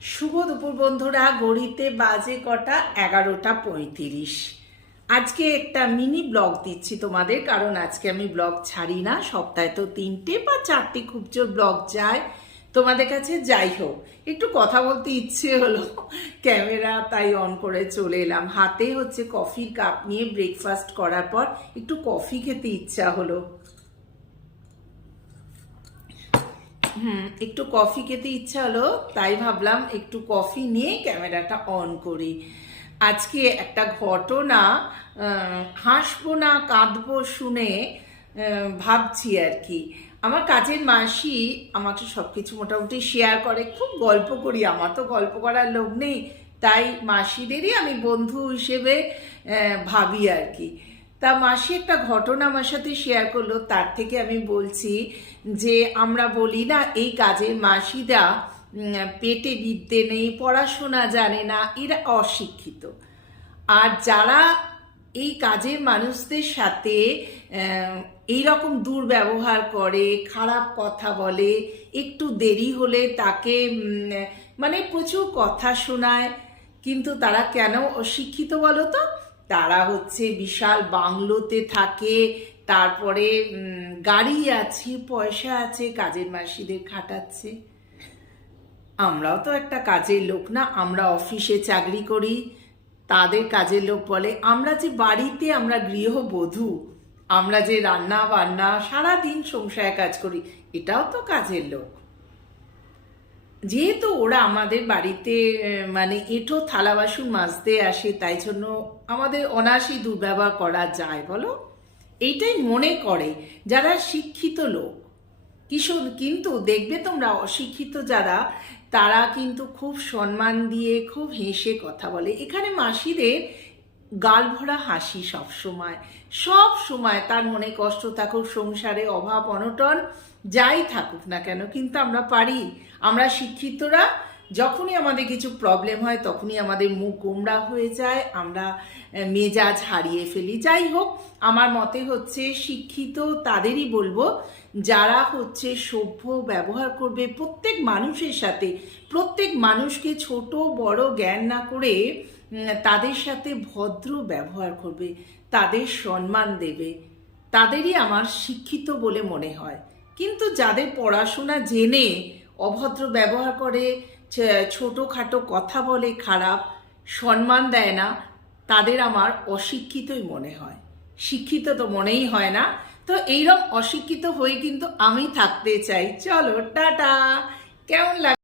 শুভ দুপুর বন্ধুরা। ঘড়িতে বাজে কটা 11:35। আজকে একটা মিনি ব্লগ দিচ্ছি তোমাদের, কারণ আজকে আমি ব্লগ ছাড়ি না। সপ্তাহে তো 3টে বা 4টে খুব জোর ব্লগ যায় তোমাদের কাছে। যাই হোক, একটু কথা বলতে ইচ্ছে হলো, ক্যামেরা তাই অন করে চলে এলাম। হাতে হচ্ছে কফির কাপ নিয়ে ব্রেকফাস্ট করার পর একটু কফি খেতে ইচ্ছা হলো। একটু কফি খেতে ইচ্ছা হলো, তাই ভাবলাম একটু কফি নিয়ে ক্যামেরাটা অন করি। আজকে একটা ঘটনা, হাসবো না কাঁদবো শুনে ভাবছি আর কি। আমার কাজের মাসি আমাকে সবকিছু মোটামুটি শেয়ার করে, খুব গল্প করি। আমার তো গল্প করার লোক নেই, তাই মাসিদেরই আমি বন্ধু হিসেবে ভাবি আর কি। তা মাসি একটা ঘটনা আমার সাথে শেয়ার করলো, তার থেকে আমি বলছি যে আমরা বলি না এই কাজের মাসিরা পেটে বিদ্যে নেই, পড়াশোনা জানে না, এরা অশিক্ষিত। আর যারা এই কাজের মানুষদের সাথে এইরকম দুর্ব্যবহার করে, খারাপ কথা বলে, একটু দেরি হলে তাকে মানে প্রচুর কথা শোনায়, কিন্তু তারা কেন অশিক্ষিত বলো তো? তারা হচ্ছে বিশাল বাংলোতে থাকে, তারপরে গাড়ি আছে, পয়সা আছে, কাজের মাসিদের খাটাচ্ছে। আমরাও তো একটা কাজের লোক না? আমরা অফিসে চাকরি করি, তাদের কাজের লোক বলে। আমরা যে বাড়িতে আমরা গৃহবধূ, আমরা যে রান্না বান্না সারাদিন সংসারে কাজ করি, এটাও তো কাজের লোক। যেহেতু ওরা আমাদের বাড়িতে মানে এঁঠো থালা বাসন মাজতে আসে, তাই জন্য আমাদের অনায়াসেই দুর্ব্যবহার করা যায় বলো? এইটাই মনে করে যারা শিক্ষিত লোক। কিন্তু দেখবে তোমরা অশিক্ষিত যারা, তারা কিন্তু খুব সম্মান দিয়ে খুব হেসে কথা বলে। এখানে মাসিদের গাল ভরা হাসি সব সময় তার মনে কষ্ট থাকুক, সংসারে অভাব অনটন যাই থাকুক না কেন, কিন্তু আমরা পারি। আমরা শিক্ষিতরা যখনই আমাদের কিছু প্রবলেম হয় তখনই আমাদের মুখ গোমড়া হয়ে যায়, আমরা মেজাজ হারিয়ে ফেলি। যাই হোক, আমার মতে হচ্ছে শিক্ষিত তাদেরই বলবো যারা হচ্ছে সভ্য ব্যবহার করবে প্রত্যেক মানুষের সাথে, প্রত্যেক মানুষকে ছোট বড় জ্ঞান না করে তাদের সাথে ভদ্র ব্যবহার করবে, তাদের সম্মান দেবে, তাদেরই আমার শিক্ষিত বলে মনে হয়। কিন্তু যাদের পড়াশোনা জেনে অভদ্র ব্যবহার করে, ছোটোখাটো কথা বলে, খারাপ সম্মান দেয় না, তাদের আমার অশিক্ষিতই মনে হয়। শিক্ষিত তো মনেই হয় না। তো এইরকম অশিক্ষিত হয়ে কিন্তু আমি থাকতে চাই। চলো টাটা। কেমন লাগে?